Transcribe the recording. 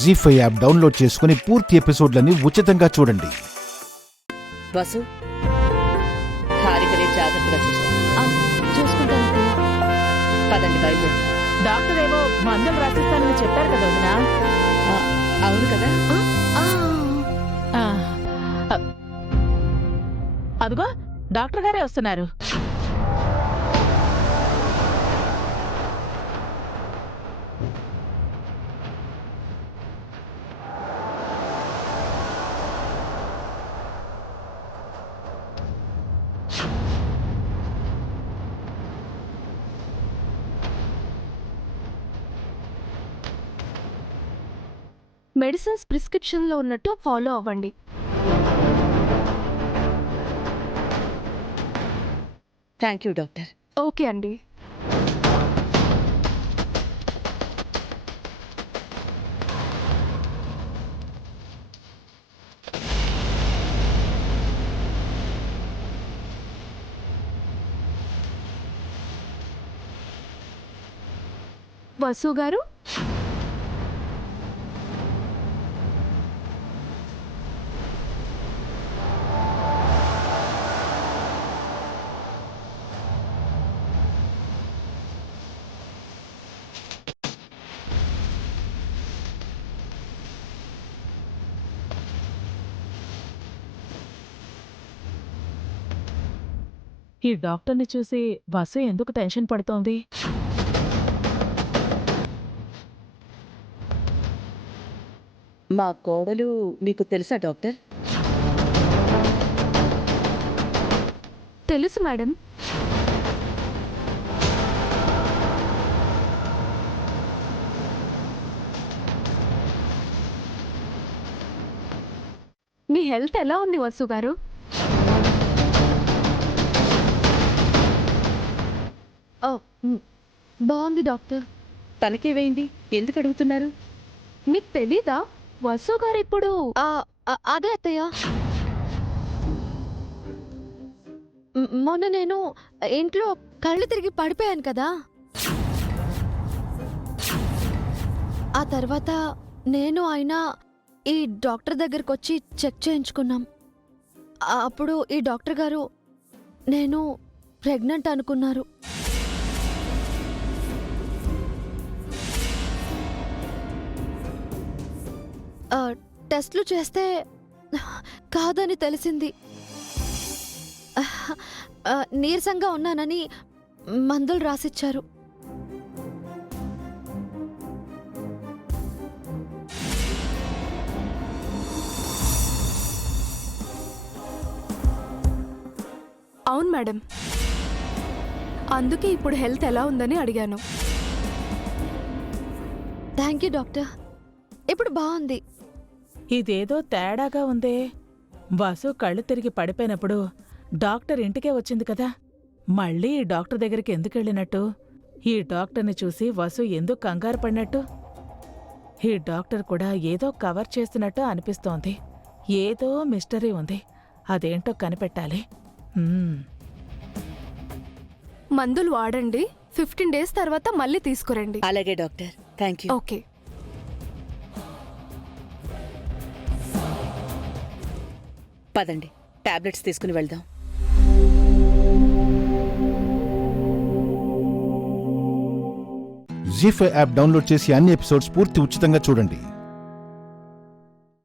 జీ5 app download చేసుకుని పూర్తి ఎపిసోడ్లని ఉచితంగా చూడండి. వసు, హారికని జాగ్రత్తగా చూసుకుంటాను. పదండి, బయలుదేరు. డాక్టర్ ఏమో మందులు రాసిస్తానని చెప్పారు కదా వదినా? అవును కదా. అదిగో డాక్టర్ గారే వస్తున్నారు. మెడిసిన్స్ ప్రిస్క్రిప్షన్లో ఉన్నట్టు ఫాలో అవ్వండి. Thank you doctor. ఓకే అండి. వసు గారు, ఈ డాక్టర్ని చూసి వసు ఎందుకు టెన్షన్ పడుతోంది? మా కోడలు మీకు తెలుసా డాక్టర్? తెలుసు మేడం. మీ హెల్త్ ఎలా ఉంది వసు గారు? బాగుంది డాక్టర్. తనకేమైంది? ఎందుకు అడుగుతున్నారు? మీకు తెలీదా? వసు గారు ఇప్పుడు అదే అత్తయ్య, మొన్న నేను ఇంట్లో కళ్ళు తిరిగి పడిపోయాను కదా, ఆ తర్వాత నేను ఆయన ఈ డాక్టర్ దగ్గరకు వచ్చి చెక్ చేయించుకున్నాం. అప్పుడు ఈ డాక్టర్ గారు నేను ప్రెగ్నెంట్ అనుకున్నారు. టెస్ట్లు చేస్తే కాదని తెలిసింది. నీరసంగా ఉన్నానని మందులు రాసిచ్చారు. అవును మేడం, అందుకే ఇప్పుడు హెల్త్ ఎలా ఉందని అడిగాను. థ్యాంక్ యూ డాక్టర్, ఇప్పుడు బాగుంది. ఇదేదో తేడాగా ఉందే. వసు కళ్ళు తిరిగి పడిపోయినప్పుడు డాక్టర్ ఇంటికే వచ్చింది కదా, మళ్ళీ ఈ డాక్టర్ దగ్గరికి ఎందుకెళ్ళినట్టు? ఈ డాక్టర్ని చూసి వసు ఎందుకు కంగారు పడినట్టు? ఈ డాక్టర్ కూడా ఏదో కవర్ చేస్తున్నట్టు అనిపిస్తోంది. ఏదో మిస్టరీ ఉంది, అదేంటో కనిపెట్టాలి. మందులు వాడండి, 15 days తర్వాత మళ్ళీ తీసుకురండి. అలాగే డాక్టర్, థ్యాంక్ యూ. ఓకే. పదండి, టాబ్లెట్స్ తీసుకుని వెళ్దాం. జీ5 యాప్ డౌన్లోడ్ చేసి అన్ని ఎపిసోడ్స్ పూర్తి ఉచితంగా చూడండి.